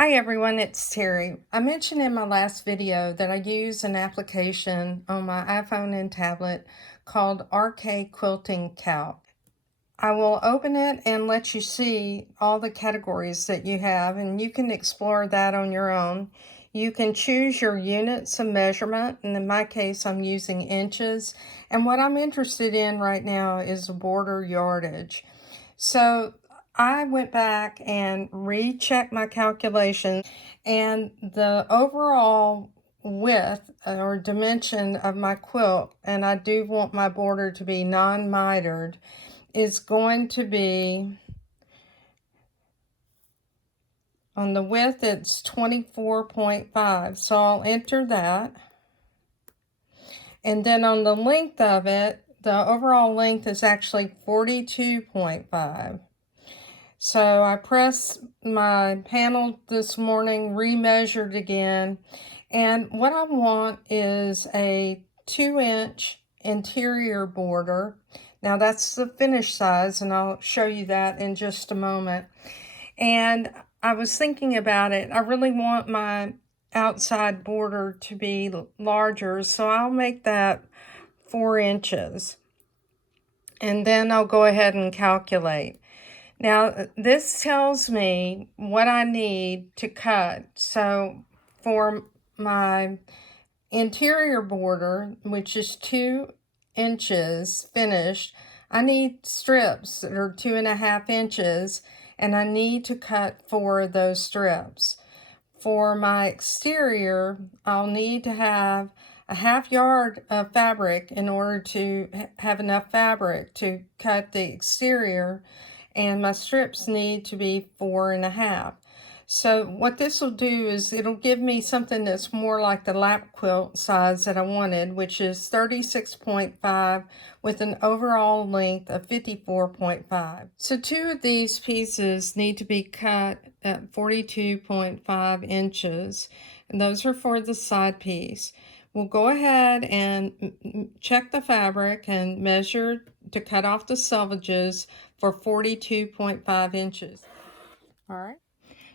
Hi everyone, it's Terry. I mentioned in my last video that I use an application on my iPhone and tablet called RK Quilting Calc. I will open it and let you see all the categories that you have, and you can explore that on your own. You can choose your units of measurement, and in my case I'm using inches, and what I'm interested in right now is border yardage. So I went back and rechecked my calculations, and the overall width or dimension of my quilt, and I do want my border to be non-mitered, is going to be, on the width it's 24.5, so I'll enter that. And then on the length of it, the overall length is actually 42.5. So I pressed my panel this morning, remeasured again, and what I want is a 2-inch interior border. Now that's the finished size, and I'll show you that in just a moment. And I was thinking about it. I really want my outside border to be larger, so I'll make that 4 inches. And then I'll go ahead and calculate. Now, this tells me what I need to cut. So for my interior border, which is 2 inches finished, I need strips that are 2.5 inches, and I need to cut 4 of those strips. For my exterior, I'll need to have a 1/2 yard of fabric in order to have enough fabric to cut the exterior, and my strips need to be 4.5. So what this will do is it'll give me something that's more like the lap quilt size that I wanted, which is 36.5 with an overall length of 54.5. So 2 of these pieces need to be cut at 42.5 inches, and those are for the side piece. We'll go ahead and check the fabric and measure to cut off the selvages for 42.5 inches. All right.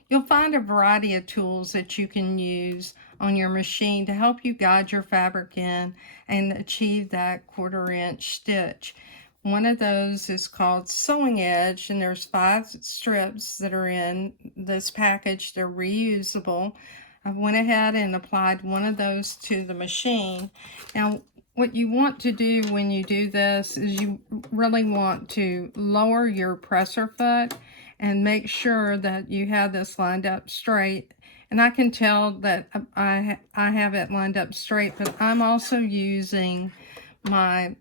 You'll find a variety of tools that you can use on your machine to help you guide your fabric in and achieve that 1/4 inch stitch. One of those is called Sewing Edge, and there's 5 strips that are in this package. They're reusable. I went ahead and applied one of those to the machine. Now, what you want to do when you do this is you really want to lower your presser foot and make sure that you have this lined up straight. And I can tell that I have it lined up straight, but I'm also using my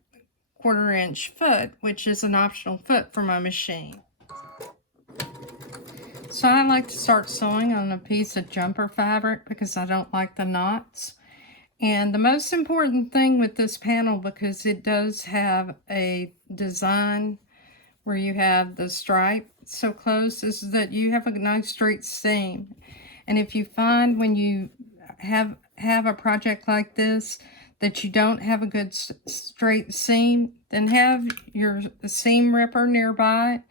1/4 inch foot, which is an optional foot for my machine. So I like to start sewing on a piece of jumper fabric because I don't like the knots. And the most important thing with this panel, because it does have a design where you have the stripe so close, is that you have a nice straight seam. And if you find when you have a project like this that you don't have a good straight seam, then have your seam ripper nearby.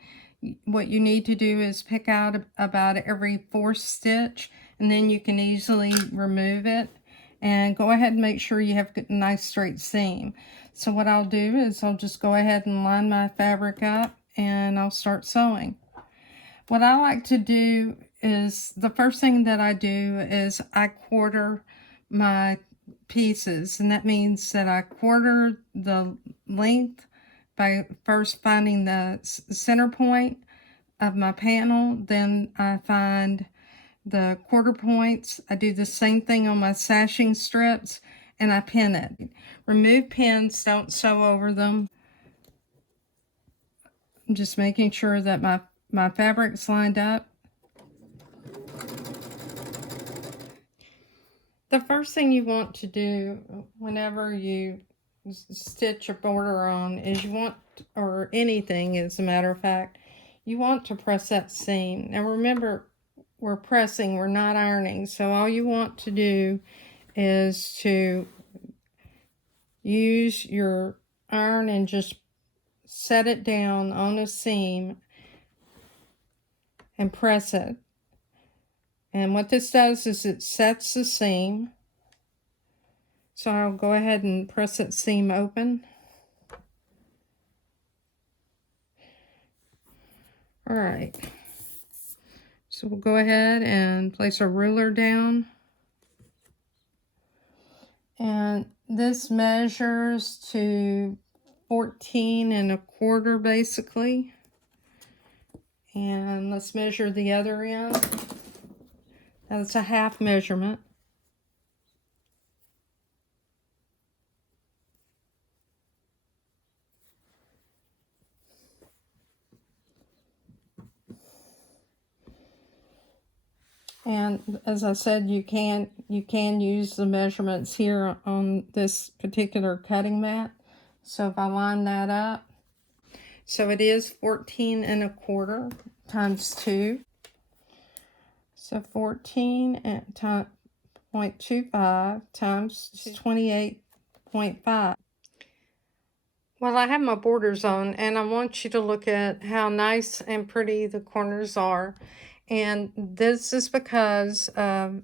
What you need to do is pick out about every 4th stitch, and then you can easily remove it. And go ahead and make sure you have a nice straight seam. So what I'll do is I'll just go ahead and line my fabric up, and I'll start sewing. What I like to do is, the first thing that I do is I quarter my pieces, and that means that I quarter the length by first finding the center point of my panel. Then I find the 1/4 points. I do the same thing on my sashing strips, and I pin it. Remove pins, don't sew over them. I'm just making sure that my fabric's lined up. The first thing you want to do whenever you stitch a border on is you want, or anything as a matter of fact, you want to press that seam. Now remember, we're pressing, we're not ironing, so all you want to do is to use your iron and just set it down on a seam and press it. And what this does is it sets the seam. So I'll go ahead and press that seam open. All right. So we'll go ahead and place our ruler down. And this measures to 14 1/4 basically. And let's measure the other end. That's a half measurement. And as I said, you can use the measurements here on this particular cutting mat. So if I line that up, so it is 14 1/4 times 2. So 14.25 times 28.5. Well, I have my borders on, and I want you to look at how nice and pretty the corners are. And this is because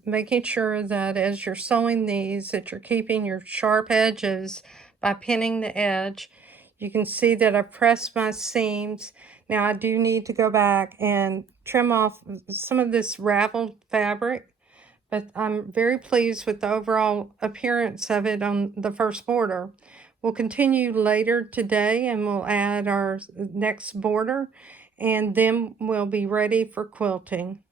making sure that as you're sewing these, that you're keeping your sharp edges by pinning the edge. You can see that I pressed my seams. Now I do need to go back and trim off some of this raveled fabric, but I'm very pleased with the overall appearance of it on the first border. We'll continue later today and we'll add our next border, and then we'll be ready for quilting.